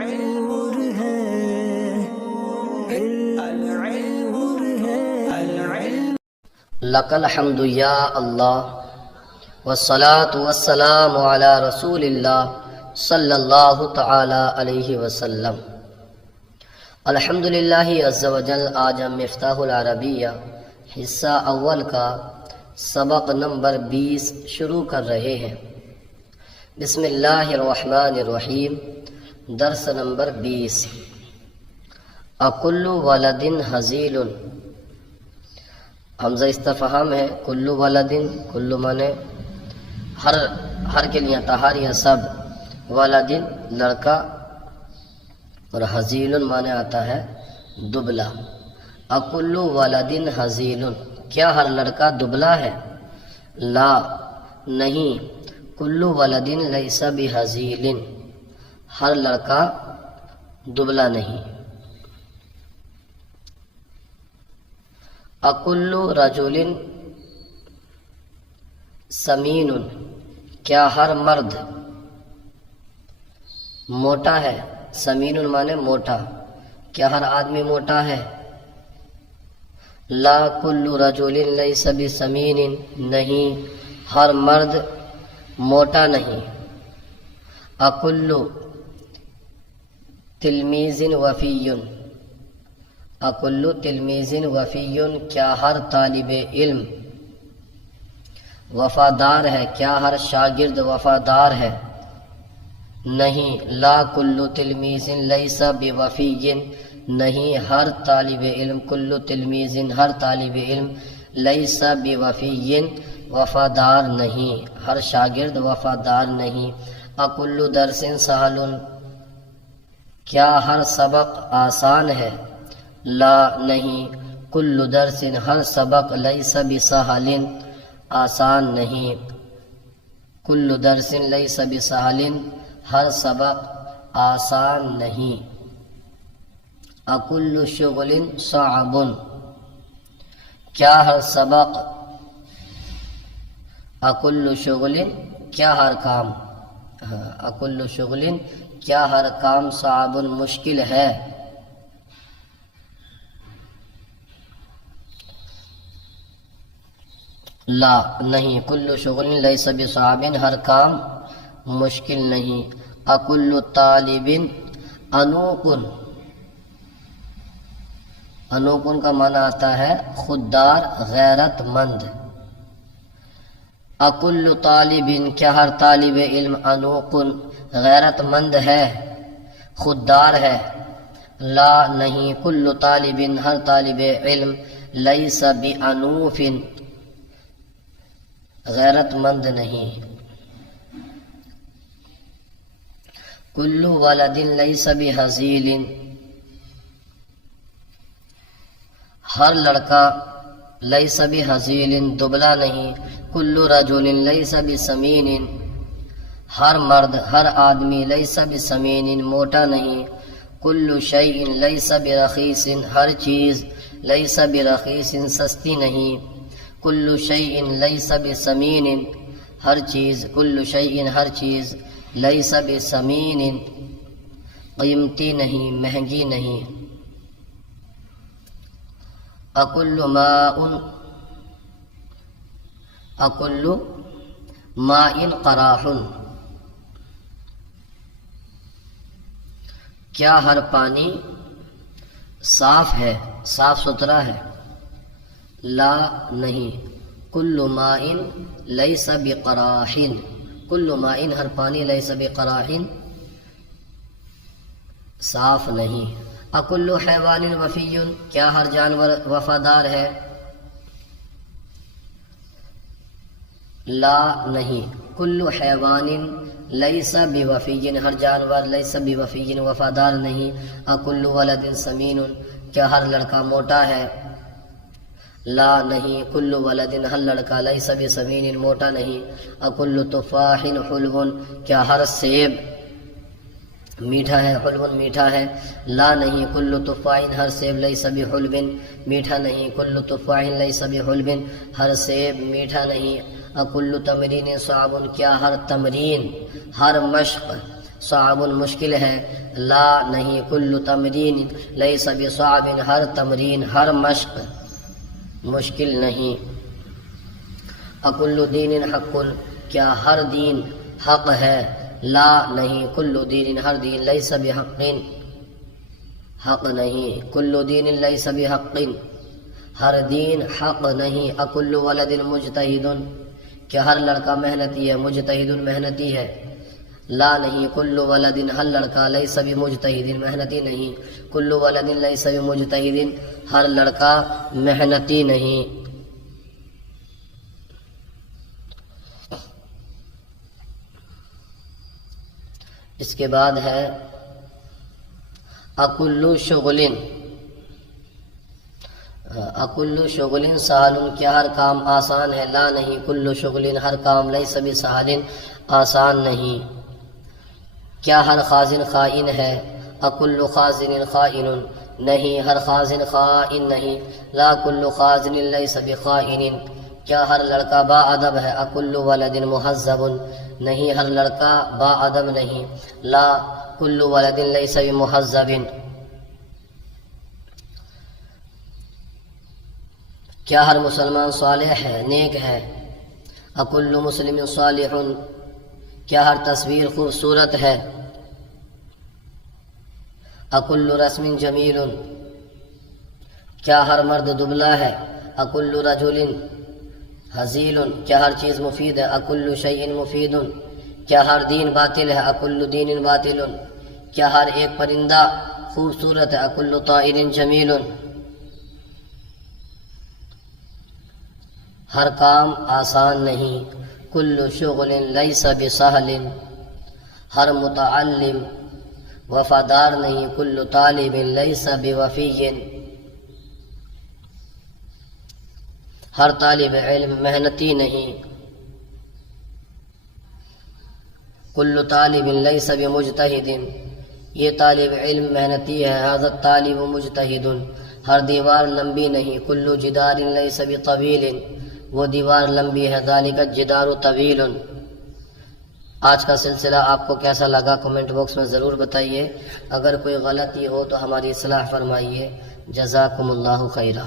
نور ہے العلم نور ہے العلم لک الحمد یا اللہ والصلاة والسلام علی رسول اللہ صلی اللہ تعالی علیہ وسلم۔ الحمدللہ عز و جل، آج ہم مفتاح العربیہ حصہ اول کا سبق نمبر 20 شروع کر رہے ہیں۔ بسم اللہ الرحمن الرحیم، درس نمبر 20۔ اکل ولد حزیل، حمزہ استفہام ہے۔ کل ولد، کل مانے ہر کے لیے طہار یا سب، ولد لڑکا، اور حزیل مانے آتا ہے دبلا۔ اکل ولد حزیل، کیا ہر لڑکا دبلا ہے؟ لا، نہیں۔ کل ولد لیس بحزیل، ہر لڑکا دبلا نہیں۔ اکل رجل سمین، کیا ہر مرد موٹا ہے؟ سمین مانے موٹا، کیا ہر آدمی موٹا ہے؟ لا کل رجل لیس بسمین، نہیں، ہر مرد موٹا نہیں۔ اکل تلمیذ وفی، اکل تلمیذ وفی، کیا ہر طالب علم وفادار ہے؟ کیا ہر شاگرد وفادار ہے؟ نہیں۔ لا کل تلمیذ لیس بوفی، نہیں، ہر طالب علم، کل تلمیذ ہر طالب علم، لیس بوفی وفادار نہیں، ہر شاگرد وفادار نہیں۔ اکل درس سہل، کیا ہر سبق آسان ہے؟ لا، نہیں۔ کل درس ہر سبق، لیس بسہل آسان نہیں۔ کل درس لیس بسہل، ہر سبق آسان نہیں۔ اکل شغل صعب، کیا ہر سبق، اکل شغل کیا ہر کام، اکل شغل کیا ہر کام، صعب مشکل ہے؟ لا، نہیں۔ کل شغل لیس بصعب، ہر کام مشکل نہیں۔ اکل طالب انوق، انوق کا معنی آتا ہے خوددار، غیرت مند۔ اکل طالب، کیا ہر طالب علم، انوق غیرت مند ہے، خوددار ہے؟ لا، نہیں۔ کل طالب، ہر طالب علم، لیس بانوف غیرت مند نہیں۔ کل ولد لیس بحزیل، ہر لڑکا لیس بحزیل دبلا نہیں۔ کل رجل لیس بسمین، ہر مرد، ہر آدمی، لیس بسمین موٹا نہیں۔ کل شیء لیس برخیص، ہر چیز، لیس برخیص سستی نہیں۔ کل شیء لیس بسمین، ہر چیز، کل شیء ہر چیز، لیس بسمین قیمتی نہیں، مہنگی نہیں۔ اکل ماء، اکل ماء قراح، کیا ہر پانی صاف ہے، صاف ستھرا ہے؟ لا، نہیں۔ کل ماء لیس بقراح، کل ماء ہر پانی، لیس بقراح صاف نہیں۔ اکل حیوان وفی، کیا ہر جانور وفادار ہے؟ لا، نہیں۔ کل حیوان لیس بوفی، ہر جانور، لیس بوفی وفادار نہیں۔ اکل ولد سمین، کیا ہر لڑکا موٹا ہے؟ لا، نہیں۔ کل ولد ہر لڑکا، لیس بسمین موٹا نہیں۔ اکل تفاح حلو، کیا ہر سیب میٹھا ہے؟ حلو میٹھا ہے؟ لا، نہیں۔ کل تفاح ہر سیب، لیس بحلو میٹھا نہیں۔ کل تفاح لیس بحلو، ہر سیب میٹھا نہیں۔ اکل تمرین صعب، کیا ہر تمرین، ہر مشق صعب مشکل ہے، لا نہیں، کل تمرین لیس بصعب ہر تمرین ہر مشق مشکل نہیں۔ اکل دین حق کیا ہر دین حق ہے؟ لا نہیں، کل دین ہر دین، لیس بحق حق نہیں، کل دین لیس بحق ہر دین حق نہیں۔ اکل ولد مجتہد کیا ہر لڑکا محنتی ہے؟ مجتہد محنتی ہے، لا نہیں، کل ولد ہر لڑکا، لیس بمجتہد محنتی نہیں، کل ولد لیس بمجتہد ہر لڑکا محنتی نہیں۔ اس کے بعد ہے اکل شغل، اکل شغل سہل کیا ہر کام آسان ہے؟ لا نہیں، کل شغل ہر کام، لیس بسہل آسان نہیں۔ کیا ہر خازن خائن ہے؟ اکل خازن خائن نہیں، ہر خازن خائن نہیں، لا کل خازن لیس بخائن۔ کیا ہر لڑکا با ادب ہے؟ اکل ولد مہذب نہیں، ہر لڑکا با ادب نہیں، لا کل ولد لیس بمہذب۔ کیا ہر مسلمان صالح ہے، نیک ہے؟ اکل مسلم صالح کیا ہر تصویر خوبصورت ہے؟ اکل رسم جمیل کیا ہر مرد دبلا ہے؟ اکل رجل ہزیل کیا ہر چیز مفید ہے؟ اکل شیء مفید کیا ہر دین باطل ہے؟ اکل دین باطل کیا ہر ایک پرندہ خوبصورت ہے؟ اکل طائر جمیل ہر کام آسان نہیں، کل شغل لیس بسہل ہر متعلم وفادار نہیں، کل طالب لیس بوفی ہر طالب علم محنتی نہیں، کل طالب لیس بمجتہد یہ طالب علم محنتی ہے، ھذا الطالب مجتہد ہر دیوار لمبی نہیں، کل جدار لیس بطویل وہ دیوار لمبی ہے، ذالک الجدار طویل۔ آج کا سلسلہ آپ کو کیسا لگا کمنٹ باکس میں ضرور بتائیے، اگر کوئی غلطی ہو تو ہماری اصلاح فرمائیے۔ جزاکم اللہ خیرہ۔